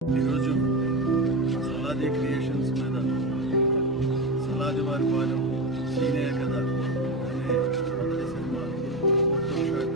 ఈరోజు సలాది క్రియేషన్స్ మీద సలాది వారి పాలెం సీనియర్ కథ అనే మొదటి సినిమా ఫోటో షాట్